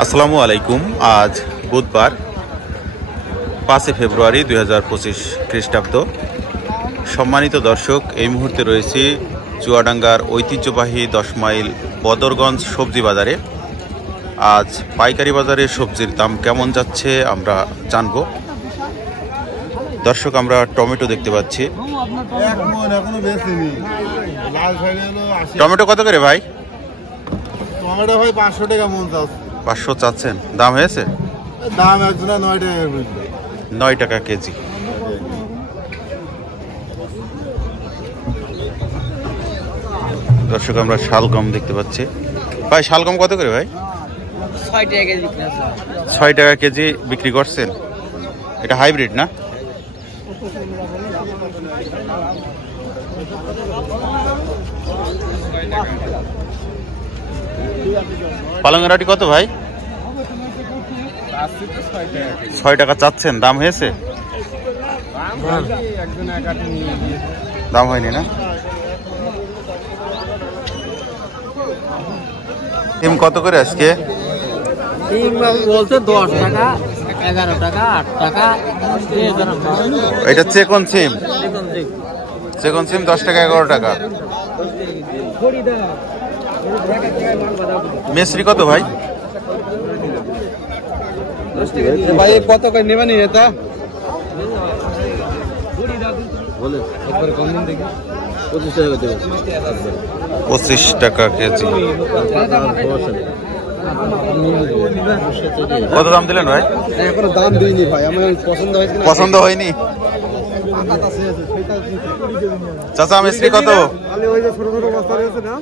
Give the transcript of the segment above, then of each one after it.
আসসালামু আলাইকুম। আজ বুধবার 5 ফেব্রুয়ারি 2025 খ্রিস্টাব্দ। সম্মানিত দর্শক, এই মুহূর্তে রয়েছি চুয়াডাঙ্গার ঐতিহ্যবাহী 10 মাইল বদরগঞ্জ সবজি বাজারে। আজ পাইকারি বাজারে সবজির দাম কেমন যাচ্ছে আমরা জানব। দর্শক, আমরা টমেটো দেখতে পাচ্ছি। টমেটো কত করে ভাই? টমেটো ভাই 500 টাকা মন চাচ্ছে। 500 চাচ্ছেন? দাম হয়েছে? দাম একজন 9 টাকা বুঝলো। 9 টাকা কেজি। দর্শক, আমরা শালগম দেখতে পাচ্ছি। ভাই, শালগম কত করে ভাই? 6 টাকা কেজি বিক্রি আছে। 6 টাকা কেজি বিক্রি করছেন। এটা হাইব্রিড না? পালংয়ের আটি কত ভাই? 6 টাকা চাচ্ছেন। দাম হয়েছে? দাম হয়নি না? সিম কত করে আজকে? বলছে 10 টাকা, 11 টাকা, 8 টাকা। এটা চেকন সিম। চেকন সিম 10 টাকা, 11 টাকা। মেসরি কত ভাই? ভাই কত করে নেবেন এটা? বলে একবারে কম দিন দেখি। 25 টাকা দেব। 25 টাকা কেজি। কত দাম দিলেন ভাই? এখনো দাম দিইনি ভাই, আমার পছন্দ হয়েছে না। পছন্দ হয়নি? চাচা, মিস্ত্রি কত? খালি ওই যে ছোট ছোট বস্তা রয়েছে না,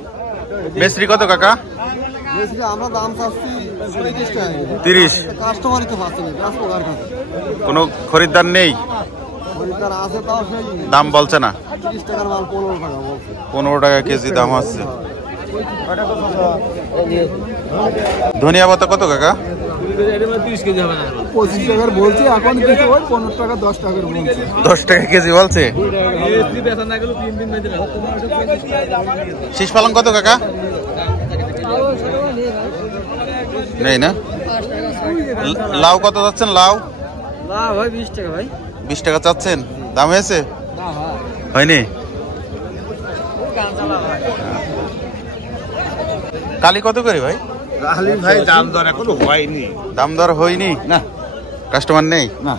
মিস্ত্রি কত কাকা? বেশি আমরা দাম চাচ্ছি 30 টাকা। 30? কাস্টমারই তো পাচ্ছে না, কাস্টমার কাছে কোনো খরিদ্দার নেই? খরিদ্দার আছে তাও সেই দাম বলছে না? 30 টাকার মাল 15 টাকা বলছে। 15 টাকা কেজি দাম আছে। ধনিয়া পাতা কত কাকা? 30 কেজি হবে না। 25 টাকার বলছি, এখন কিছু ওই 15 টাকা 10 টাকার বলছে। 10 টাকা কেজি বলছে। শীষ পালং কত কাকা? নেই না? লাউ কত যাচ্ছেন? লাউ ভাই 20 টাকা ভাই। 20 টাকা চাচ্ছেন। দাম হয়েছে? হয়নি? কালি কত করে ভাই? আলি ভাই দাম দর এখনো হয়নি। দাম দর হয়নি না? কাস্টমার নেই না।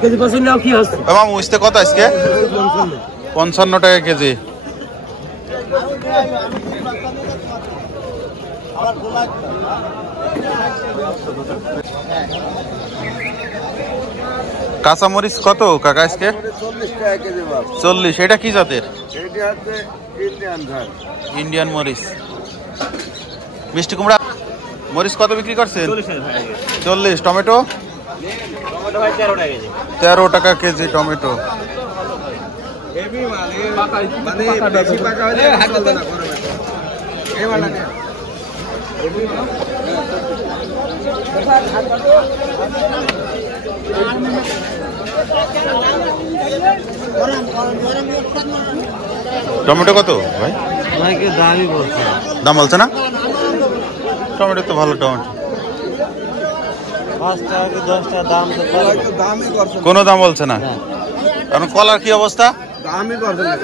কেজি পছন্দ নাও কি হচ্ছে? বাবা, মুছতে কত আজকে? 55 টাকা কেজি। কাঁচামরিচ কত কাকা আজকে? 40 টাকা কেজি বাপ। 40? এটা কি জাতের? এটা হচ্ছে ইন্ডিয়ান ধান। ইন্ডিয়ান মরিচ। মিষ্টি কুমড়া মরিচ কত বিক্রি করছেন? 40। টমেটো? টমেটো ভাই 13 টাকা কেজি। 13 টাকা কেজি টমেটো। মানে বেশি পাকা হলে চলবে না গরমে। এই মালা নে। টমেটো কত ভাই? ভাইকে দামই বলছে। দাম বলছে না? টমেটো তো ভালো টমেটো। 5 টাকা কি 10 টাকা দাম তো দামই করছে। কোনো দাম বলছে না? কারণ কলার কি অবস্থা? দামই করছে না।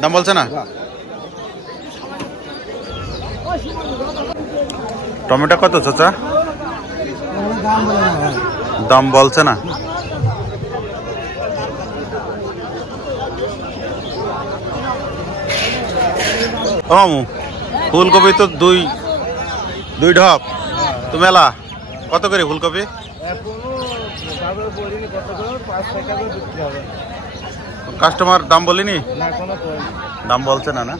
দাম বলছে না? টমেটো কত চাচা? দাম বলছে না? ফুলকপি তো দুই ঢপ তো মেলা। কত করে ফুলকপি? কাস্টমার দাম বলিনি? দাম বলছে না? না